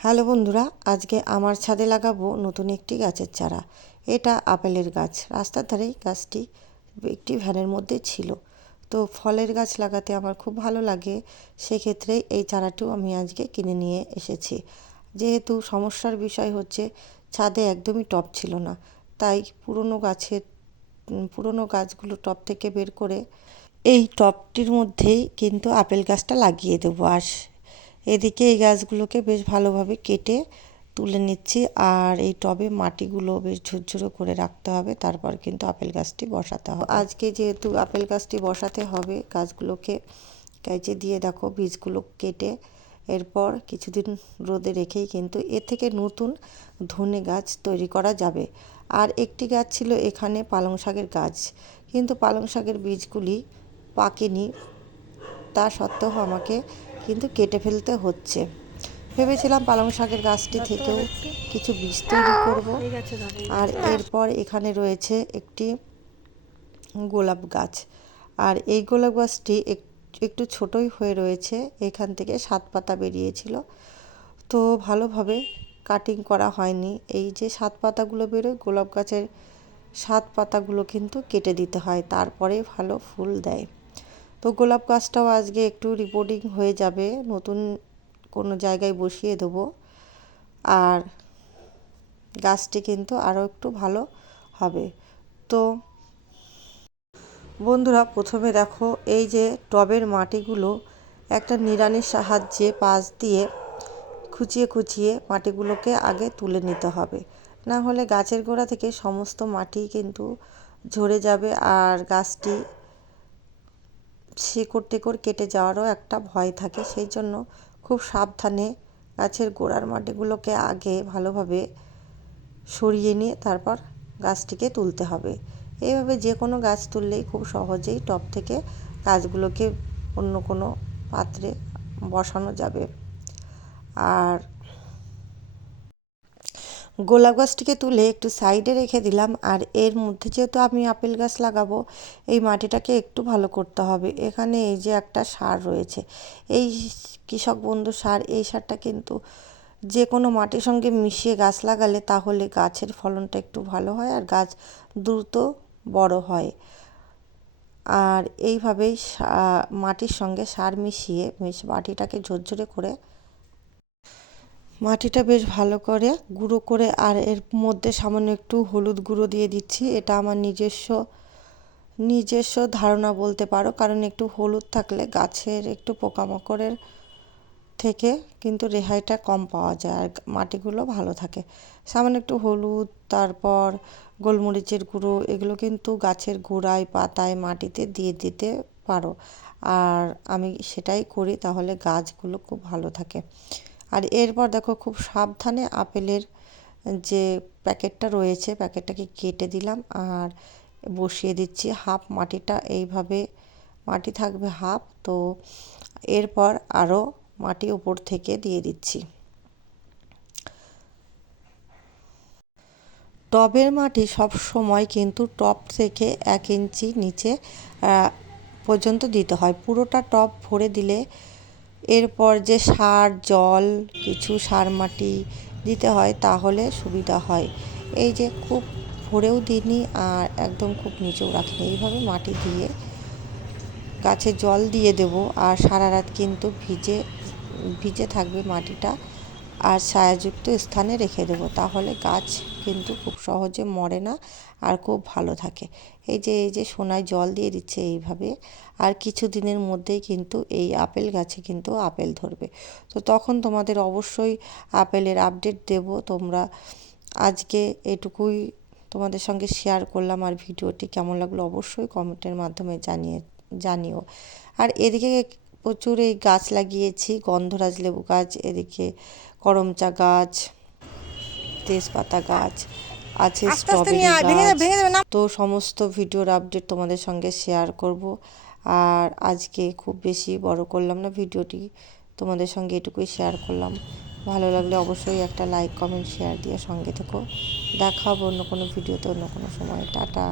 Hello বন্ধুরা, আজকে আমার ছাদে লাগাবো নতুন একটি গাছের চারা। এটা আপেলের গাছ। রাস্তার ধারেই গাছটি একটি ভ্যানের মধ্যে ছিল। তো ফলের গাছ লাগাতে আমার খুব ভালো লাগে। সেক্ষেত্রে এই চারাটিও আমি আজকে কিনে নিয়ে এসেছি। যেহেতু সমস্যার বিষয় হচ্ছে, ছাদে একদমই টব ছিল না। তাই পুরনো গাছের পুরনো গাছগুলো টব থেকে বের করে এই টবটির মধ্যেই কিন্তু আপেল গাছটা লাগিয়ে দেবো। আর এদিকে এই গাছগুলোকে বেশ ভালোভাবে কেটে তুলে নিচ্ছি, আর এই টবে মাটিগুলো বেশ ঝুরঝুরো করে রাখতে হবে, তারপর কিন্তু আপেল গাছটি বসাতে হবে। আজকে যেহেতু আপেল গাছটি বসাতে হবে, গাছগুলোকে কেচে দিয়ে দেখো বীজগুলো কেটে এরপর কিছুদিন রোদে রেখেই কিন্তু এ থেকে নতুন ধনে গাছ তৈরি করা যাবে। আর একটি গাছ ছিল এখানে পালং শাকের গাছ, কিন্তু পালং শাকের বীজগুলি পাকেনি। তা সত্ত্বেও আমাকে কিন্তু কেটে ফেলতে হচ্ছে। ভেবেছিলাম পালং শাকের গাছটি থেকেও কিছু বীজ তৈরি করব। আর এরপর এখানে রয়েছে একটি গোলাপ গাছ। আর এই গোলাপ গাছটি একটু ছোটই হয়ে রয়েছে। এখান থেকে সাত পাতা বেরিয়েছিল। তো ভালোভাবে কাটিং করা হয়নি। এই যে সাত পাতাগুলো বেরোয় গোলাপ গাছের সাত পাতাগুলো কিন্তু কেটে দিতে হয়। তারপরে ভালো ফুল দেয়। তো গোলাপ গাছটাও আজকে একটু রিপোর্টিং হয়ে যাবে। নতুন কোনো জায়গায় বসিয়ে দেবো। আর গাছটি কিন্তু আরও একটু ভালো হবে। তো বন্ধুরা, প্রথমে দেখো, এই যে টবের মাটিগুলো, একটা নিড়ানির সাহায্যে পাশ দিয়ে খুচিয়ে খুচিয়ে মাটিগুলোকে আগে তুলে নিতে হবে। না হলে গাছের গোড়া থেকে সমস্ত মাটি কিন্তু ঝরে যাবে আর গাছটি শিকড় টিকড় কেটে যাওয়ারও একটা ভয় থাকে। সেই জন্য খুব সাবধানে গাছের গোড়ার মাটিগুলোকে আগে ভালোভাবে সরিয়ে নিয়ে তারপর গাছটিকে তুলতে হবে। এইভাবে যে কোনো গাছ তুললেই খুব সহজেই টপ থেকে গাছগুলোকে অন্য কোনো পাত্রে বসানো যাবে। আর গোলাপ গাছটিকে তুলে একটু সাইডে রেখে দিলাম আর এর মধ্যে যেহেতু আমি আপেল গাছ লাগাবো, এই মাটিটাকে একটু ভালো করতে হবে। এখানে এই যে একটা সার রয়েছে, এই কৃষক বন্ধু সার, এই সারটা কিন্তু যে কোনো মাটির সঙ্গে মিশিয়ে গাছ লাগালে তাহলে গাছের ফলনটা একটু ভালো হয় আর গাছ দ্রুত বড় হয়। আর এইভাবেই মাটির সঙ্গে সার মিশিয়ে মাটিটাকে ঝরঝরে করে মাটিটা বেশ ভালো করে গুঁড়ো করে আর এর মধ্যে সামান্য একটু হলুদ গুঁড়ো দিয়ে দিচ্ছি। এটা আমার নিজস্ব নিজস্ব ধারণা বলতে পারো, কারণ একটু হলুদ থাকলে গাছের একটু পোকামাকড়ের থেকে কিন্তু রেহাইটা কম পাওয়া যায় আর মাটিগুলো ভালো থাকে। সামান্য একটু হলুদ, তারপর গোলমরিচের গুঁড়ো, এগুলো কিন্তু গাছের গোড়ায়, পাতায়, মাটিতে দিয়ে দিতে পারো। আর আমি সেটাই করি, তাহলে গাছগুলো খুব ভালো থাকে। আর এরপর দেখো খুব সাবধানে আপেলের যে প্যাকেটটা রয়েছে, প্যাকেটটাকে কেটে দিলাম আর বসিয়ে দিচ্ছি হাফ মাটিটা। এইভাবে মাটি থাকবে হাফ, তো এরপর আরও মাটি উপর থেকে দিয়ে দিচ্ছি। টবের মাটি সব সময় কিন্তু টপ থেকে এক ইঞ্চি নিচে পর্যন্ত দিতে হয়। পুরোটা টপ ভরে দিলে এরপর যে সার, জল, কিছু সার মাটি দিতে হয় তাহলে সুবিধা হয়। এই যে খুব ভরেও দিইনি আর একদম খুব নিচেও রাখিনি। এইভাবে মাটি দিয়ে গাছে জল দিয়ে দেব আর সারা রাত কিন্তু ভিজে ভিজে থাকবে মাটিটা। আর ছায়াযুক্ত স্থানে রেখে দেবো। তাহলে গাছ কিন্তু খুব সহজে মরে না আর খুব ভালো থাকে। এই যে এই যে সোনায় জল দিয়ে দিচ্ছে এইভাবে। আর কিছু দিনের মধ্যেই কিন্তু এই আপেল গাছে কিন্তু আপেল ধরবে। তো তখন তোমাদের অবশ্যই আপেলের আপডেট দেব। তোমরা আজকে এটুকুই তোমাদের সঙ্গে শেয়ার করলাম আর ভিডিওটি কেমন লাগল অবশ্যই কমেন্টের মাধ্যমে জানিয়ে, জানিও। আর এদিকে প্রচুর এই গাছ লাগিয়েছি, গন্ধরাজ লেবু গাছ, এদিকে করমচা গাছ তেজপাতা গাছ আছে স্ট্রবেরি গাছ। তো সমস্ত ভিডিওর আপডেট তোমাদের সঙ্গে শেয়ার করব। আর আজকে খুব বেশি বড় করলাম না ভিডিওটি তোমাদের সঙ্গে এটুকুই শেয়ার করলাম। ভালো লাগলে অবশ্যই একটা লাইক কমেন্ট শেয়ার দিয়ে সঙ্গে থেকো। দেখা হবে অন্য কোনো ভিডিওতে অন্য কোনো সময়। টাটা।